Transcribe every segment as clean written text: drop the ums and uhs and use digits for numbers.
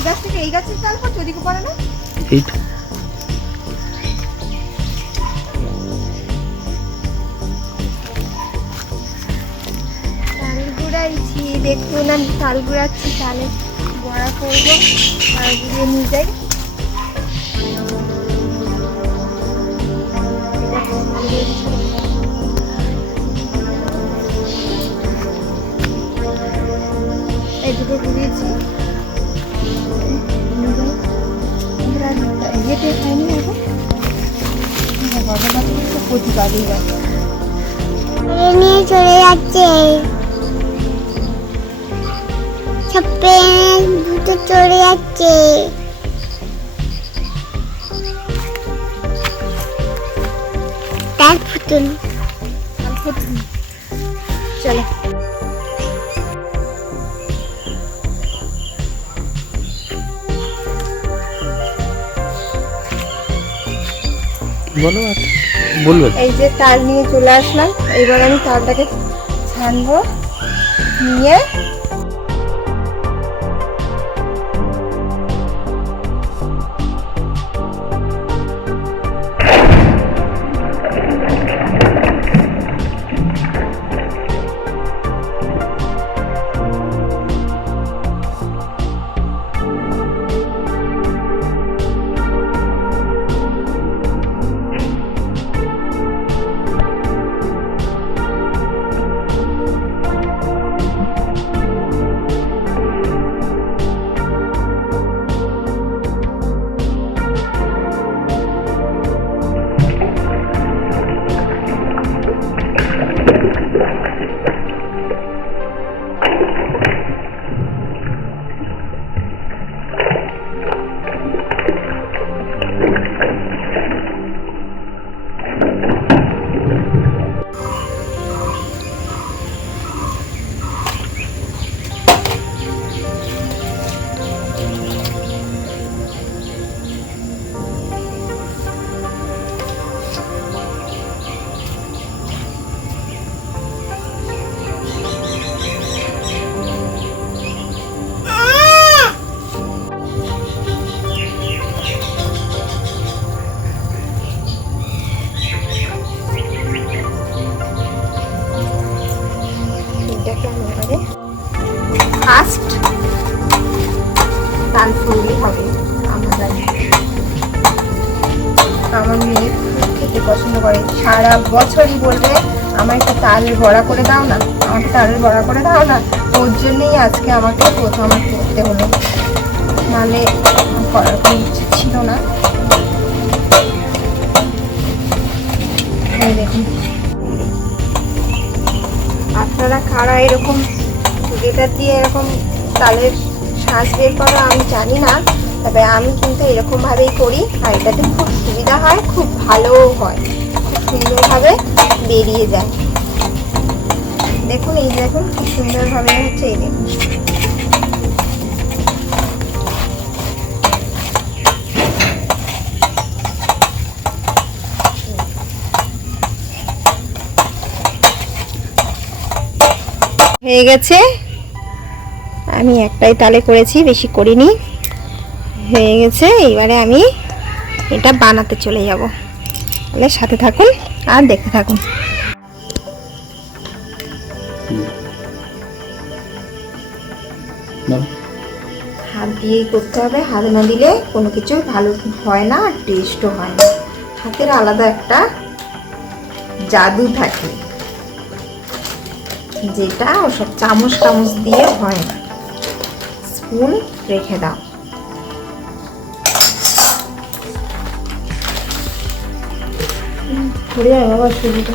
এই গাছ থেকে এই গাছের চাল করছো, ওদিকে পড়ে না? এইটা চাল গুঁড়াইছি, দেখুন আমি চাল গুঁড়াচ্ছি, চালে বড়া করবো, চাল গুঁড়িয়ে নিয়ে যাই। এই দুটো গুঁড়িয়েছি, ইয়েতে খাইনি এখন প্রতি কাজেই গেছে নিয়ে চলে যাচ্ছে, দুটো চলে যাচ্ছে। তার ফুটুন চলো। বলো আর বলবে। এই যে তাল নিয়ে চলে আসলাম, এবার আমি তালটাকে ছানবো, নিয়ে ফার্স্ট তাল ফুলই হবে। আমার মেয়ে খেতে পছন্দ করে, সারা বছরই বলবে আমার একটু তালের বড়া করে দাও না, আমাকে তালের বড়া করে দাও না। ওর জন্যই আজকে আমাকে প্রথম করতে হলো, নাহলে করার কোনো ইচ্ছে ছিল না। দেখুন আপনারা কারা এরকম গেটার দিয়ে এরকম তালের শাঁস বের করো আমি জানি না, তবে আমি কিন্তু এরকমভাবেই করি, আর এটাতে খুব সুবিধা হয়, খুব ভালোও হয়, খুব সুন্দরভাবে বেরিয়ে যায়। দেখুন এই দেখুন খুব সুন্দরভাবে হচ্ছে, এই দেখুন হয়ে গেছে। আমি একটাই তালে করেছি, বেশি করিনি, হয়ে গেছে। এইবারে আমি এটা বানাতে চলে যাব, তাহলে সাথে থাকুন আর দেখতে থাকুন। হাত দিয়েই করতে হবে, হাত না দিলে কোনো কিছু ভালো হয় না, আর টেস্টও হয় না। হাতের আলাদা একটা জাদু থাকে, যেটা ওসব চামচ টামচ দিয়ে হয় না। স্পুন রেখে দাও। ঘুরে যায় বাবা শুরুটা।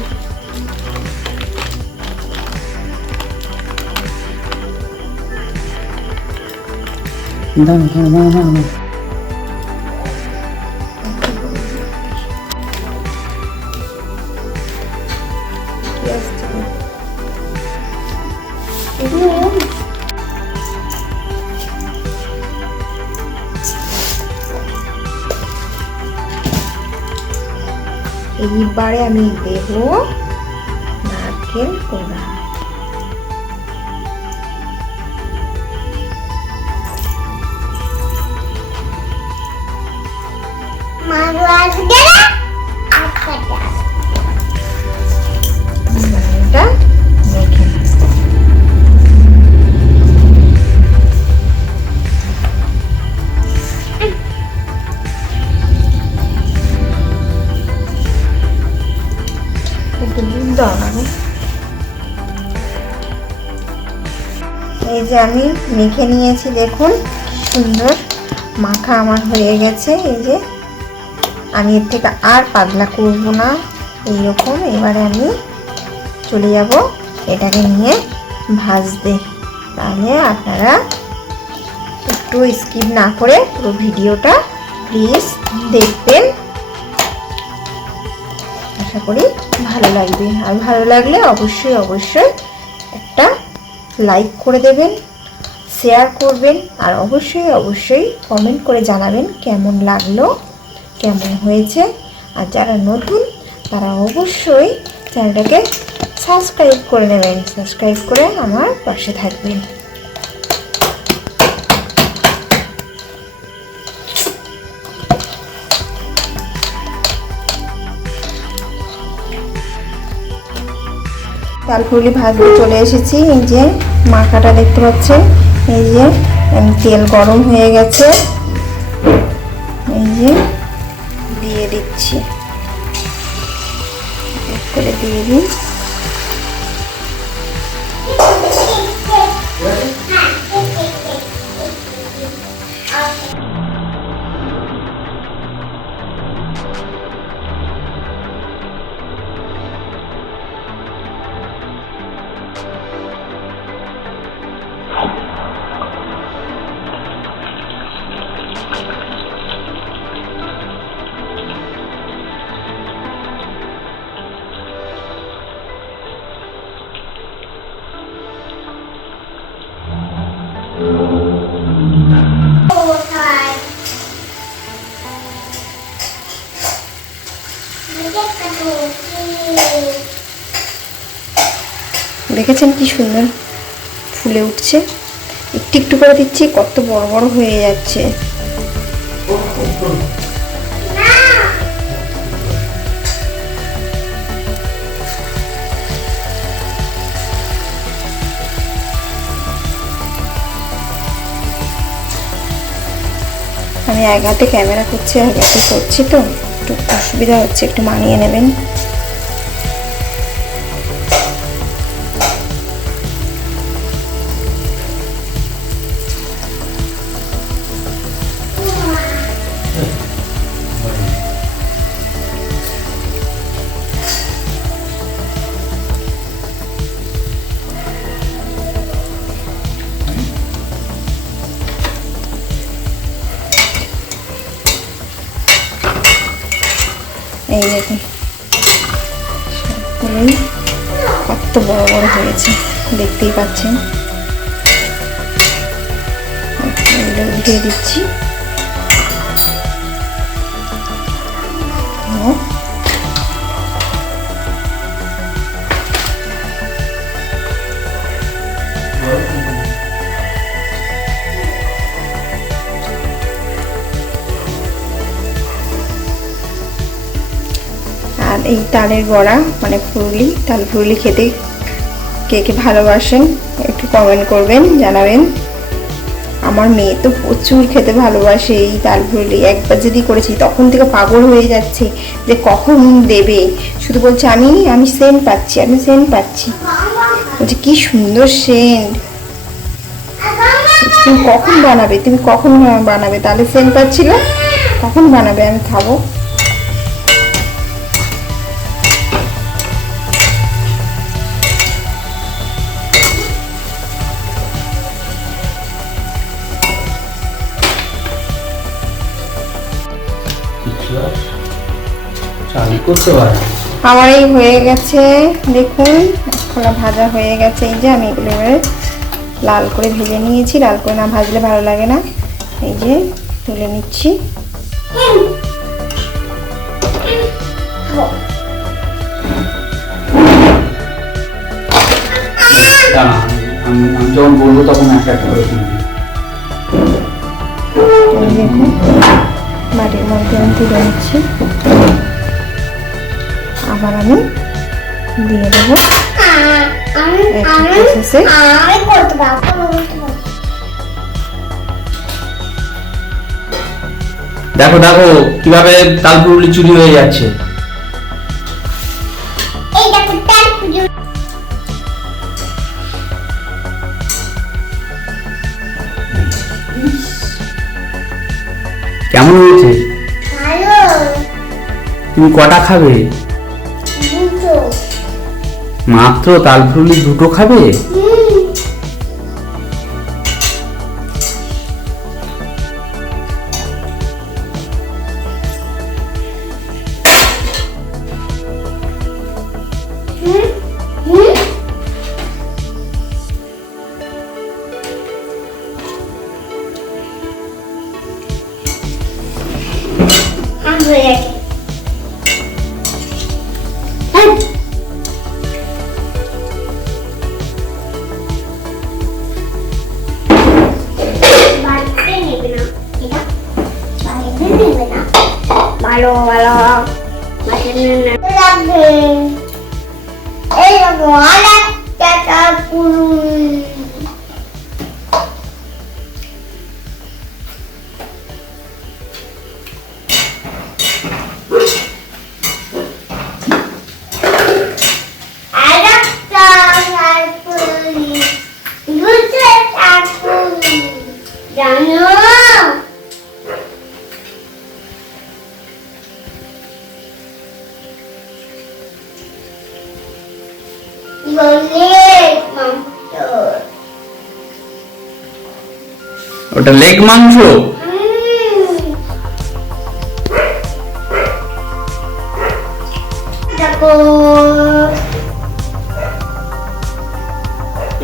এইবারে আমি দেব নারকেল কোড়া। মারু আসবে না আচ্ছা এটা মেখে একটু দুধ দাও না গো। এই যে আমি মেখে নিয়েছি, দেখুন কি সুন্দর মাখা আমার হয়ে গেছে। এই যে আমি এর থেকে আর পাতলা করব না, এইরকম। এবারে আমি চলে যাব এটাকে নিয়ে ভাজতে। তাহলে আপনারা একটু স্কিপ না করে পুরো ভিডিওটা প্লিজ দেখবেন, আশা করি ভালো লাগবে। আর ভালো লাগলে অবশ্যই অবশ্যই একটা লাইক করে দেবেন, শেয়ার করবেন, আর অবশ্যই অবশ্যই কমেন্ট করে জানাবেন কেমন লাগলো, কেমন হয়েছে। আর যারা নতুন তারা অবশ্যই চ্যানেলটাকে সাবস্ক্রাইব করে নেবেন, সাবস্ক্রাইব করে আমার পাশে থাকবেন। তালপুরি ভাজতে চলে এসেছি। এই যে মাখাটা দেখতে পাচ্ছেন, এই যে তেল গরম হয়ে গেছে, এই যে দিয়ে দিচ্ছি, করে দিয়ে দিই। দেখেছেন কি সুন্দর ফুলে উঠছে, একটু একটু করে দিচ্ছি, কত বড় বড় হয়ে যাচ্ছে। আমি এক হাতে ক্যামেরা করছি, এক হাতে করছি, তো একটু অসুবিধা হচ্ছে, একটু মানিয়ে নেবেন। এই দেখুন সবগুলোই কত বড় বড় হয়েছে, দেখতেই পাচ্ছেন। উঠিয়ে দিচ্ছি। আর এই তালের বড়া মানে ফুরুলি, তাল ফুরুলি খেতে কে কে ভালোবাসেন একটু কমেন্ট করবেন, জানাবেন। আমার মেয়ে তো প্রচুর খেতে ভালোবাসে এই তাল ফুরুলি। একবার যদি করেছি তখন থেকে পাগল হয়ে যাচ্ছে যে কখন দেবে, শুধু বলছে আমি সেন্ট পাচ্ছি, আমি সেন্ট পাচ্ছি, বলছে কি সুন্দর সেন্ট। তুমি কখন বানাবে, তুমি কখন বানাবে, তাহলে সেন্ট পাচ্ছিল, কখন বানাবে, আমি খাবো। আমার এই হয়ে গেছে, দেখুন খোলা ভাজা হয়ে গেছে। এই যে আমি এগুলো এবারে লাল করে ভেজে নিয়েছি, লাল করে না ভাজলে ভালো লাগে না। এই যে তুলে নিচ্ছি। আমি যখন বলবো তখন একটা একটা করে শুনবি। বাটির মধ্যে আমি তুলে নিচ্ছি, আবার আমি দিয়ে দেবো প্রসেসে। দেখো দেখো কিভাবে তাল পুরুলি চুরি হয়ে যাচ্ছে। কেমন হয়েছে? তুমি কটা খাবে? মাত্র তাল পুরুলি দুটো খাবে? ভালো ভালো লাগবে এইরকম অনেকটা পুরুষ। জানো ওটা লেগ মাংস। দেখো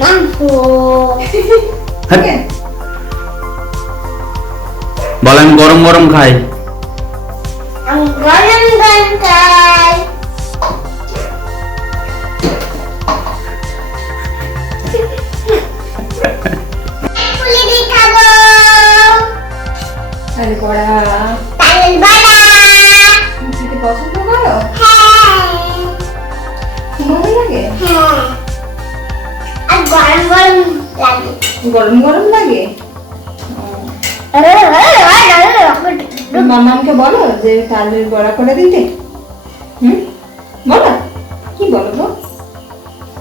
মাংস বলেন গরম গরম খাই। আমি গরম গরম খাই। তাল বড়া, তাল বড়া তুমি খেতে পছন্দ করো? হ্যাঁ ভালো লাগে? হ্যাঁ আর গরম গরম লাগে। গরম গরম লাগে? মামাকে বলো যে তালের বড়া করে দিতে। বলো, কি বলো গো?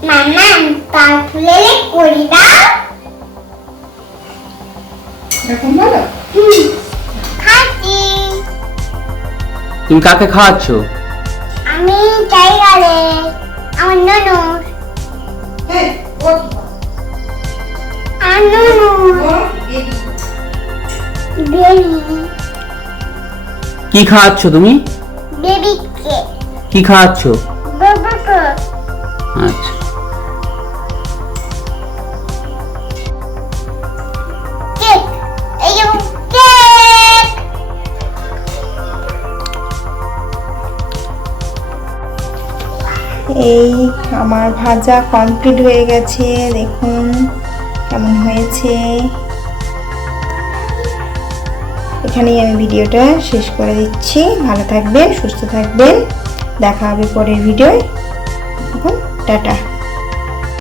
মামা তাল ফুলে করি দাও। এরকম বলো। খাচ্ছি তুমি কাকে খাওয়াচ্ছ? আমি টাইগারে আমার ননু হ্যাঁ, ও আর ননু বেবি কি খাওয়াচ্ছ তুমি? বেবিকে কি খাওয়াচ্ছ? বাবাকে আচ্ছা কেক। এই যে কেক এই আমার ভাজা কমপ্লিট হয়ে গেছে, দেখুন কেমন হয়েছে। এখানেই আমি ভিডিওটা শেষ করে দিচ্ছি। ভালো থাকবেন, সুস্থ থাকবেন, দেখা হবে পরের ভিডিওয়। টাটা।